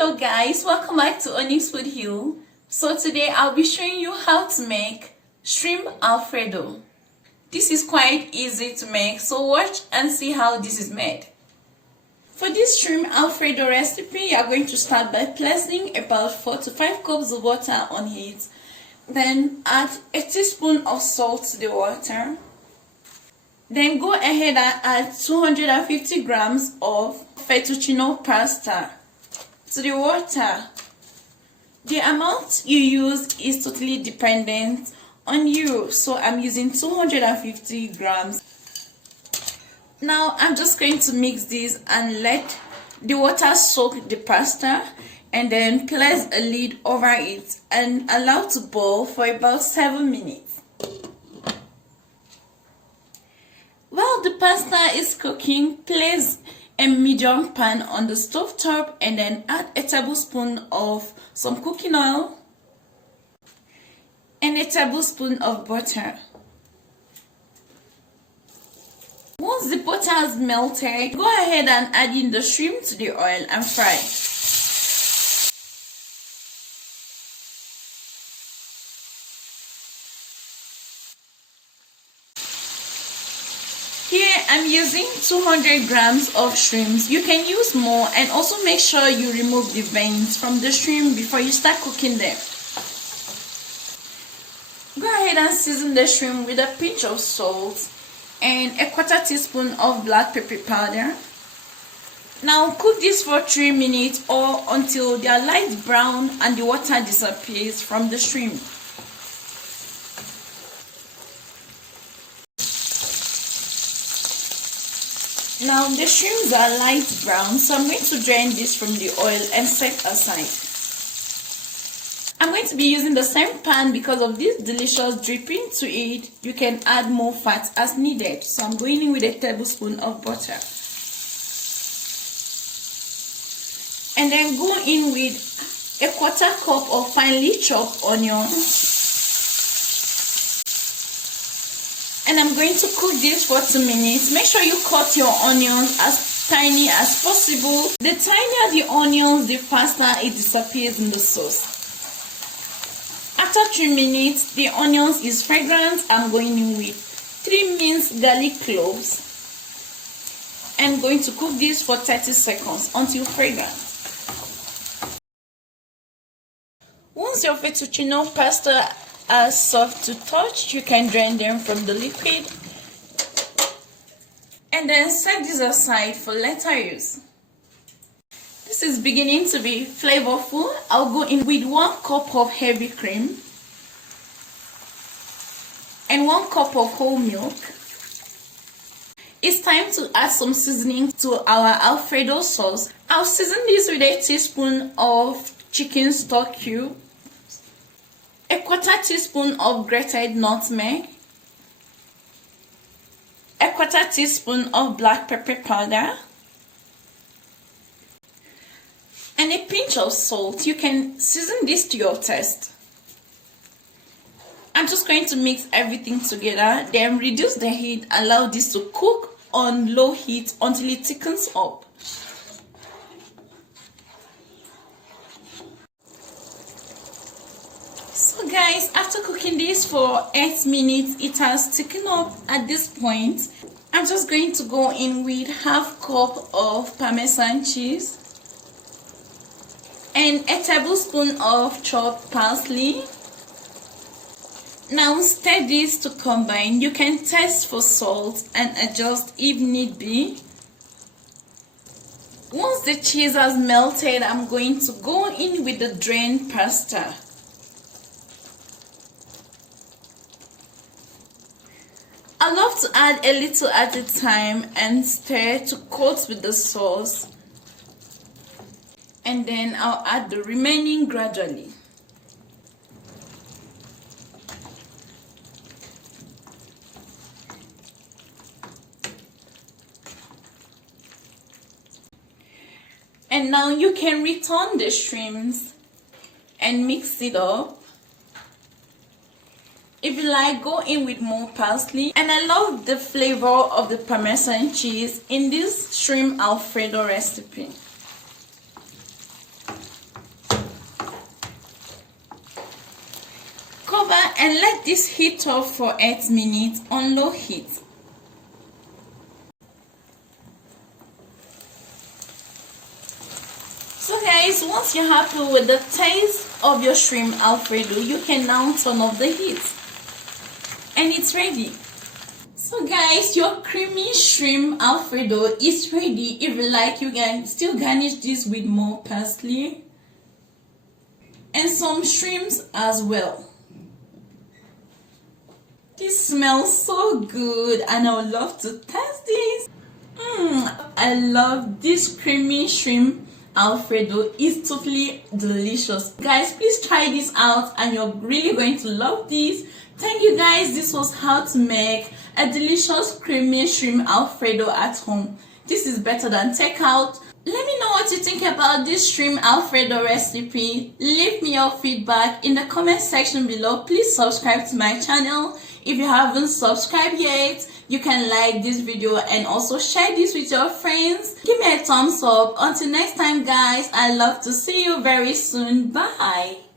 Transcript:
Hello guys, welcome back to Onyx Food Hill. So today I'll be showing you how to make shrimp Alfredo. This is quite easy to make, so watch and see how this is made. For this shrimp Alfredo recipe, you are going to start by placing about 4 to 5 cups of water on heat. Then add a teaspoon of salt to the water. Then go ahead and add 250 grams of fettuccine pasta to the water. The amount you use is totally dependent on you, so I'm using 250 grams. Now I'm just going to mix this and let the water soak the pasta, and then place a lid over it and allow to boil for about 7 minutes. While the pasta is cooking, place a medium pan on the stove top and then add a tablespoon of some cooking oil and a tablespoon of butter. Once the butter has melted, go ahead and add in the shrimp to the oil and fry. Here I'm using 200 grams of shrimps. You can use more, and also make sure you remove the veins from the shrimp before you start cooking them. Go ahead and season the shrimp with a pinch of salt and a quarter teaspoon of black pepper powder. Now cook this for 3 minutes or until they are light brown and the water disappears from the shrimp. Now the shrimps are light brown, so I'm going to drain this from the oil and set aside. I'm going to be using the same pan because of this delicious dripping to it. You can add more fat as needed, so I'm going in with a tablespoon of butter. And then go in with a quarter cup of finely chopped onions. And I'm going to cook this for 2 minutes. Make sure you cut your onions as tiny as possible. The tinier the onions, the faster it disappears in the sauce. After 3 minutes, the onions is fragrant. I'm going in with 3 minced garlic cloves. I'm going to cook this for 30 seconds until fragrant. Once your fettuccine pasta are soft to touch, you can drain them from the liquid and then set this aside for later use. This is beginning to be flavorful. I'll go in with 1 cup of heavy cream and 1 cup of whole milk. It's time to add some seasoning to our Alfredo sauce. I'll season this with a teaspoon of chicken stock cube, a quarter teaspoon of grated nutmeg, a quarter teaspoon of black pepper powder, and a pinch of salt. You can season this to your taste. I'm just going to mix everything together, then reduce the heat, allow this to cook on low heat until it thickens up. So guys, after cooking this for 8 minutes, it has thickened up. At this point, I'm just going to go in with half cup of Parmesan cheese and a tablespoon of chopped parsley. Now stir this to combine. You can taste for salt and adjust if need be. Once the cheese has melted, I'm going to go in with the drained pasta. I love to add a little at a time and stir to coat with the sauce, and then I'll add the remaining gradually. And now you can return the shrimps and mix it up. If you like, go in with more parsley. And I love the flavor of the Parmesan cheese in this shrimp Alfredo recipe. and let this heat up for 8 minutes on low heat. So guys, once you're happy with the taste of your shrimp Alfredo, you can now turn off the heat. And it's ready. So guys, your creamy shrimp Alfredo is ready. If you like, you can still garnish this with more parsley and some shrimps as well. This smells so good and I would love to test this. I love this creamy shrimp Alfredo. Is totally delicious. Guys, please try this out and you're really going to love this. Thank you guys. This was how to make a delicious creamy shrimp Alfredo at home. This is better than takeout. Let me know what you think about this shrimp Alfredo recipe. Leave me your feedback in the comment section below. Please subscribe to my channel. If you haven't subscribed yet, you can like this video and also share this with your friends. Give me a thumbs up. Until next time guys, I love to see you very soon. Bye.